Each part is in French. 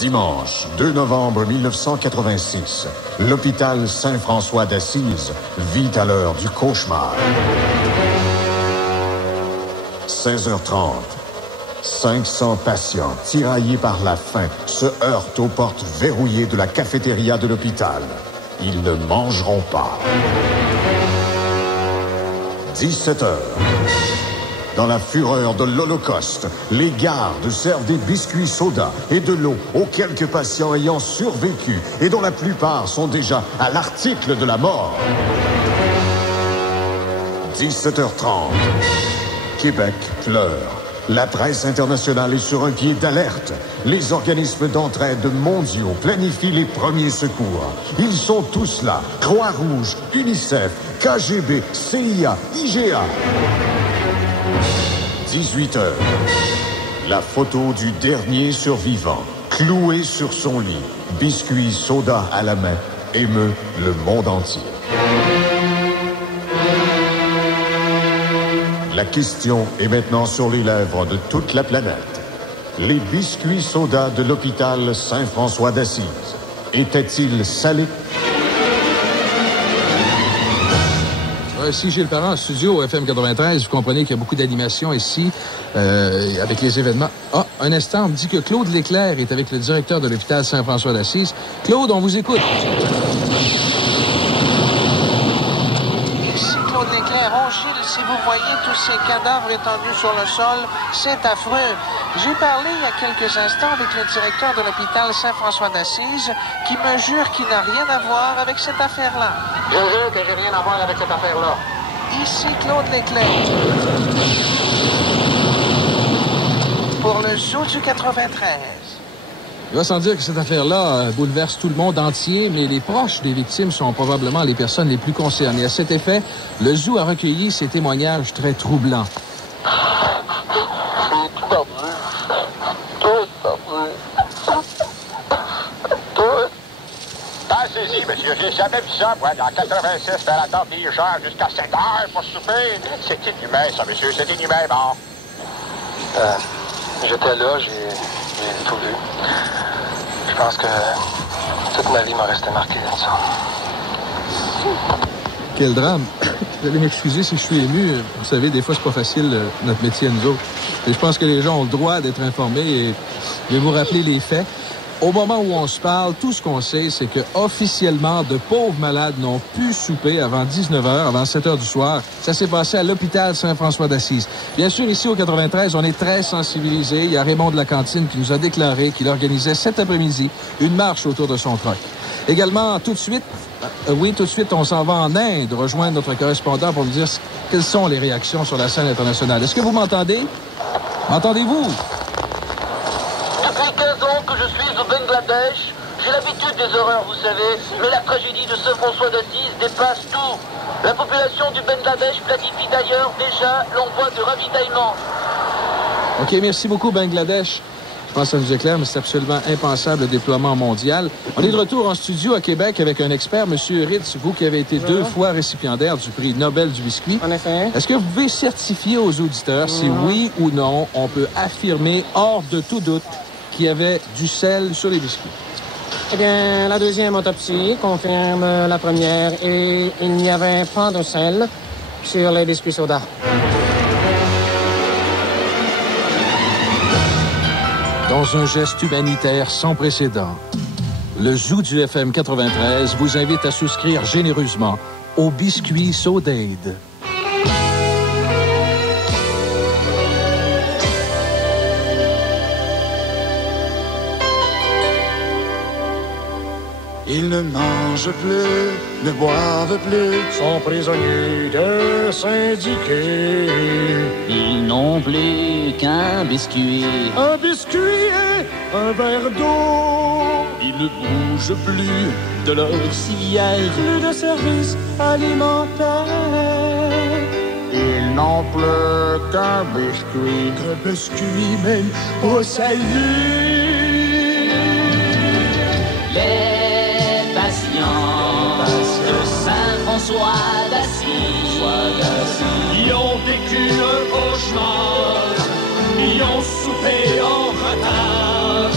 Dimanche 2 novembre 1986, l'hôpital Saint-François d'Assise vit à l'heure du cauchemar. 16h30. 500 patients, tiraillés par la faim, se heurtent aux portes verrouillées de la cafétéria de l'hôpital. Ils ne mangeront pas. 17h. Dans la fureur de l'Holocauste, les gardes servent des biscuits soda et de l'eau aux quelques patients ayant survécu et dont la plupart sont déjà à l'article de la mort. 17h30. Québec pleure. La presse internationale est sur un pied d'alerte. Les organismes d'entraide mondiaux planifient les premiers secours. Ils sont tous là. Croix-Rouge, UNICEF, KGB, CIA, IGA. 18h. La photo du dernier survivant, cloué sur son lit, biscuit soda à la main, émeut le monde entier. La question est maintenant sur les lèvres de toute la planète. Les biscuits soda de l'hôpital Saint-François d'Assise étaient-ils salés? Si Gilles Parent en studio FM 93, vous comprenez qu'il y a beaucoup d'animation ici avec les événements. Ah, un instant, on me dit que Claude Leclerc est avec le directeur de l'hôpital Saint-François d'Assise. Claude, on vous écoute. Ici Claude Leclerc. Oh Gilles, si vous voyez tous ces cadavres étendus sur le sol, c'est affreux. J'ai parlé il y a quelques instants avec le directeur de l'hôpital Saint-François d'Assise qui me jure qu'il n'a rien à voir avec cette affaire-là. Je jure que j'ai rien à voir avec cette affaire-là. Ici Claude Leclerc. Pour le Zoo du 93. Il va sans dire que cette affaire-là bouleverse tout le monde entier, mais les proches des victimes sont probablement les personnes les plus concernées. À cet effet, le Zoo a recueilli ces témoignages très troublants. Pensez-y, monsieur, j'ai jamais vu ça, moi. En 86, faire attendre des gens jusqu'à 5 heures pour souper. C'est inhumain, ça, monsieur, c'est inhumain, bon. J'étais là, j'ai tout vu. Je pense que toute ma vie m'a resté marquée dans ça. Quel drame. Vous allez m'excuser si je suis ému. Vous savez, des fois, c'est pas facile, notre métier à nous autres. Et je pense que les gens ont le droit d'être informés et je vais vous rappeler les faits. Au moment où on se parle, tout ce qu'on sait, c'est que officiellement, de pauvres malades n'ont pu souper avant 19h, avant 7h du soir. Ça s'est passé à l'hôpital Saint-François d'Assise. Bien sûr, ici au 93, on est très sensibilisés. Il y a Raymond de la Cantine qui nous a déclaré qu'il organisait cet après-midi une marche autour de son truck. Également, tout de suite, on s'en va en Inde rejoindre notre correspondant pour nous dire quelles sont les réactions sur la scène internationale. Est-ce que vous m'entendez? M'entendez-vous? Depuis 15 ans que je suis au Bangladesh, j'ai l'habitude des horreurs, vous savez, mais la tragédie de Saint-François d'Assise dépasse tout. La population du Bangladesh planifie d'ailleurs déjà l'envoi de ravitaillement. OK, merci beaucoup, Bangladesh. Je pense que ça nous éclaire, mais c'est absolument impensable, le déploiement mondial. On est de retour en studio à Québec avec un expert, M. Ritz, vous qui avez été 2 fois récipiendaire du prix Nobel du biscuit. En effet. Est-ce que vous pouvez certifier aux auditeurs si oui ou non, on peut affirmer hors de tout doute qu'il y avait du sel sur les biscuits? Eh bien, la deuxième autopsie confirme la première et il n'y avait pas de sel sur les biscuits soda. Dans un geste humanitaire sans précédent, le Zoo du FM 93 vous invite à souscrire généreusement au biscuit Sodaid. Ils ne mangent plus, ne boivent plus, sont prisonniers de syndiqués. Ils n'ont plus qu'un biscuit. Un biscuit et un verre d'eau. Ils ne bougent plus de leur civière. Plus de services alimentaires. Ils n'ont plus qu'un biscuit. Un biscuit même au salut. Les patients de Saint-François d'Assise, ils ont vécu un cauchemar, ils ont soupé en retard.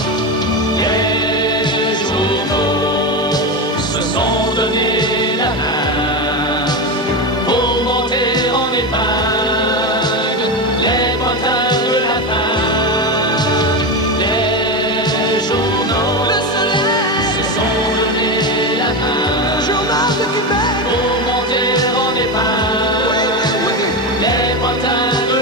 les potins